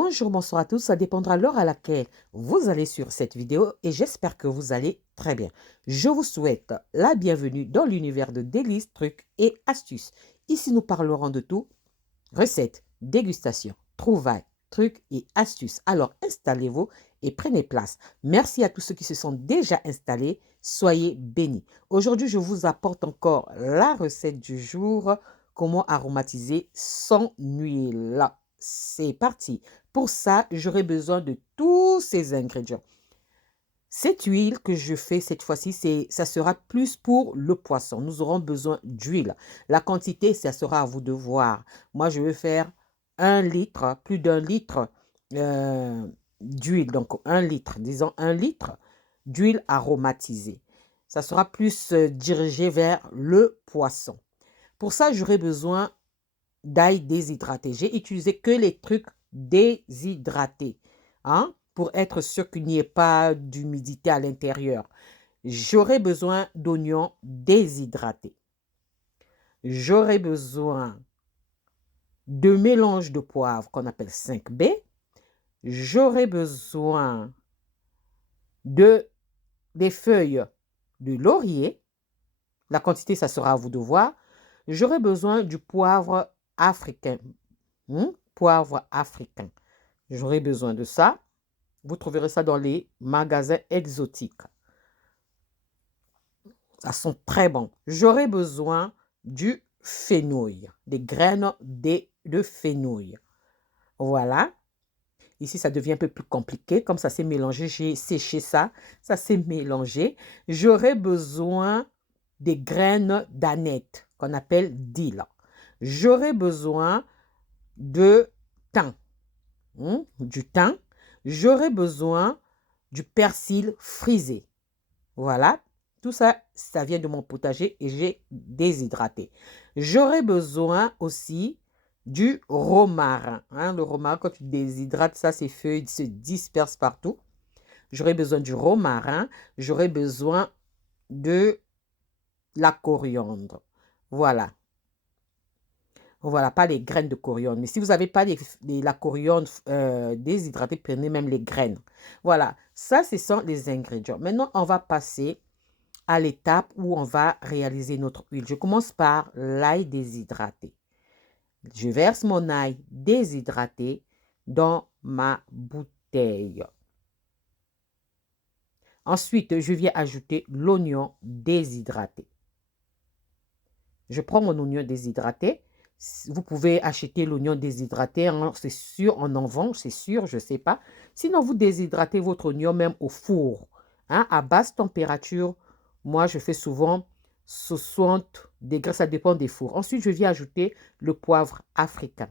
Bonjour, bonsoir à tous. Ça dépendra de l'heure à laquelle vous allez sur cette vidéo et j'espère que vous allez très bien. Je vous souhaite la bienvenue dans l'univers de délices, trucs et astuces. Ici, nous parlerons de tout, recettes, dégustation, trouvailles, trucs et astuces. Alors, installez-vous et prenez place. Merci à tous ceux qui se sont déjà installés. Soyez bénis. Aujourd'hui, je vous apporte encore la recette du jour. Comment aromatiser sans huile. C'est parti. Pour ça, j'aurai besoin de tous ces ingrédients. Cette huile que je fais cette fois-ci, ça sera plus pour le poisson. Nous aurons besoin d'huile. La quantité, ça sera à vous de voir. Moi, je vais faire 1 litre, plus d'1 litre d'huile. Donc, 1 litre, disons 1 litre d'huile aromatisée. Ça sera plus dirigé vers le poisson. Pour ça, j'aurai besoin d'ail déshydraté. J'ai utilisé que les trucs déshydratés, hein, pour être sûr qu'il n'y ait pas d'humidité à l'intérieur. J'aurai besoin d'oignons déshydratés. J'aurai besoin de mélange de poivre qu'on appelle 5B. J'aurai besoin des feuilles de laurier. La quantité, ça sera à vous de voir. J'aurai besoin du poivre africain. Poivre africain. J'aurai besoin de ça. Vous trouverez ça dans les magasins exotiques. Ça sent très bon. J'aurai besoin du fenouil, des graines de fenouil. Voilà. Ici, ça devient un peu plus compliqué. Comme ça s'est mélangé, j'ai séché ça. Ça s'est mélangé. J'aurai besoin des graines d'aneth, qu'on appelle dill. J'aurai besoin de thym, du thym. J'aurai besoin du persil frisé. Voilà, tout ça, ça vient de mon potager et j'ai déshydraté. J'aurai besoin aussi du romarin. Le romarin, quand tu déshydrates, ça, ces feuilles se dispersent partout. J'aurai besoin du romarin. J'aurai besoin de la coriandre. Voilà. Voilà, pas les graines de coriandre. Mais si vous n'avez pas la coriandre déshydratée, prenez même les graines. Voilà, ça, ce sont les ingrédients. Maintenant, on va passer à l'étape où on va réaliser notre huile. Je commence par l'ail déshydraté. Je verse mon ail déshydraté dans ma bouteille. Ensuite, je viens ajouter l'oignon déshydraté. Je prends mon oignon déshydraté. Vous pouvez acheter l'oignon déshydraté, hein, c'est sûr, on en vend, c'est sûr, je ne sais pas. Sinon, vous déshydratez votre oignon même au four, hein, à basse température. Moi, je fais souvent 60 degrés, ça dépend des fours. Ensuite, je viens ajouter le poivre africain.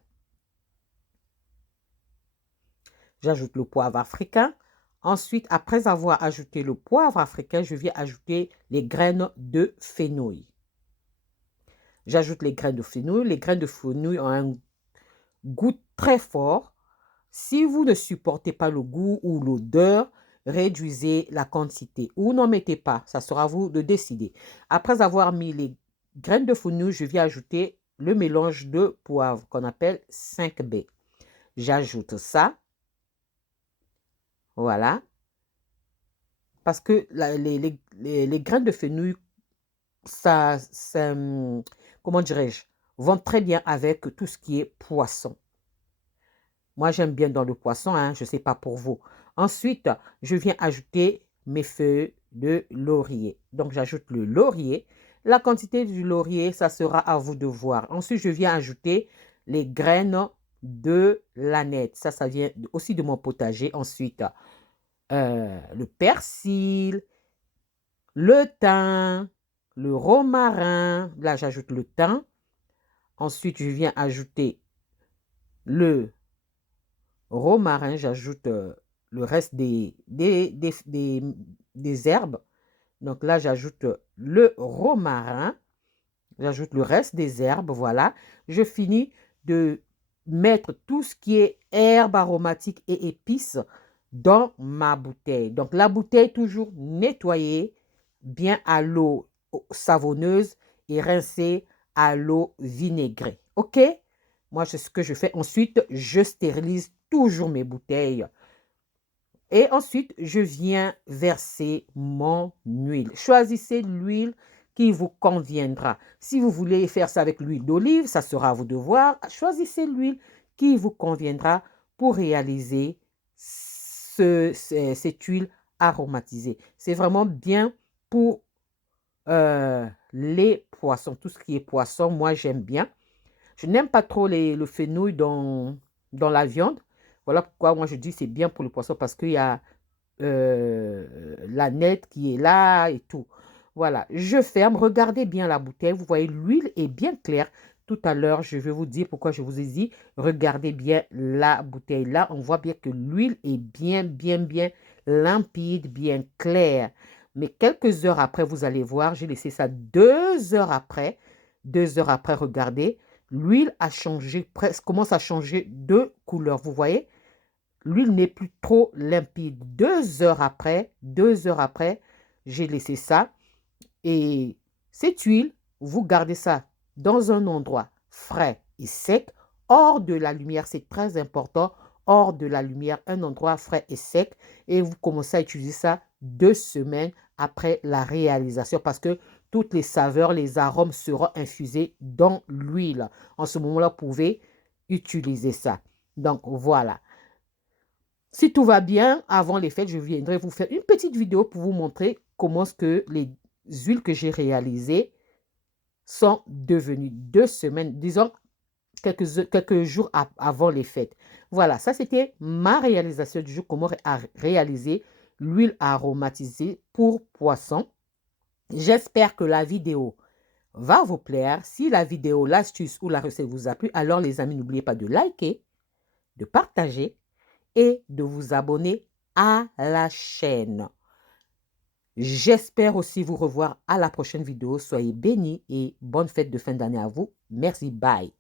J'ajoute le poivre africain. Ensuite, après avoir ajouté le poivre africain, je viens ajouter les graines de fenouil. J'ajoute les graines de fenouil. Les graines de fenouil ont un goût très fort. Si vous ne supportez pas le goût ou l'odeur, réduisez la quantité ou n'en mettez pas. Ça sera à vous de décider. Après avoir mis les graines de fenouil, je viens ajouter le mélange de poivre qu'on appelle 5B. J'ajoute ça. Voilà. Parce que les graines de fenouil, comment dirais-je, vont très bien avec tout ce qui est poisson. Moi, j'aime bien dans le poisson, hein, je ne sais pas pour vous. Ensuite, je viens ajouter mes feuilles de laurier. Donc, j'ajoute le laurier. La quantité du laurier, ça sera à vous de voir. Ensuite, je viens ajouter les graines de l'aneth. Ça vient aussi de mon potager. Ensuite, le persil, le thym, le romarin. Là, j'ajoute le thym. Ensuite, je viens ajouter le romarin. J'ajoute le reste des herbes. Donc là, j'ajoute le romarin. J'ajoute le reste des herbes. Voilà. Je finis de mettre tout ce qui est herbes aromatiques et épices dans ma bouteille. Donc, la bouteille toujours nettoyée, bien à l'eau savonneuse et rincée à l'eau vinaigrée. OK? Moi, c'est ce que je fais. Ensuite, je stérilise toujours mes bouteilles. Et ensuite, je viens verser mon huile. Choisissez l'huile qui vous conviendra. Si vous voulez faire ça avec l'huile d'olive, ça sera à vous de voir. Choisissez l'huile qui vous conviendra pour réaliser cette huile aromatisée. C'est vraiment bien pour les poissons. Tout ce qui est poisson, moi, j'aime bien. Je n'aime pas trop le fenouil dans la viande. Voilà pourquoi moi je dis c'est bien pour le poisson parce qu'il y a la nette qui est là et tout. Voilà, je ferme. Regardez bien la bouteille. Vous voyez, l'huile est bien claire. Tout à l'heure, je vais vous dire pourquoi je vous ai dit. Regardez bien la bouteille. Là, on voit bien que l'huile est bien limpide, bien claire. Mais quelques heures après, vous allez voir, j'ai laissé ça 2 heures après. 2 heures après, regardez, l'huile a changé, presque commence à changer de couleur. Vous voyez? L'huile n'est plus trop limpide. 2 heures après, j'ai laissé ça. Et cette huile, vous gardez ça dans un endroit frais et sec, hors de la lumière. C'est très important, hors de la lumière, un endroit frais et sec. Et vous commencez à utiliser ça 2 semaines après la réalisation parce que toutes les saveurs, les arômes seront infusés dans l'huile. En ce moment-là, vous pouvez utiliser ça. Donc, voilà. Si tout va bien, avant les fêtes, je viendrai vous faire une petite vidéo pour vous montrer comment est-ce que les huiles que j'ai réalisées sont devenues 2 semaines, disons quelques jours avant les fêtes. Voilà, ça c'était ma réalisation du jour, comment réaliser l'huile aromatisée pour poisson. J'espère que la vidéo va vous plaire. Si la vidéo, l'astuce ou la recette vous a plu, alors les amis, n'oubliez pas de liker, de partager et de vous abonner à la chaîne. J'espère aussi vous revoir à la prochaine vidéo. Soyez bénis et bonne fête de fin d'année à vous. Merci, bye.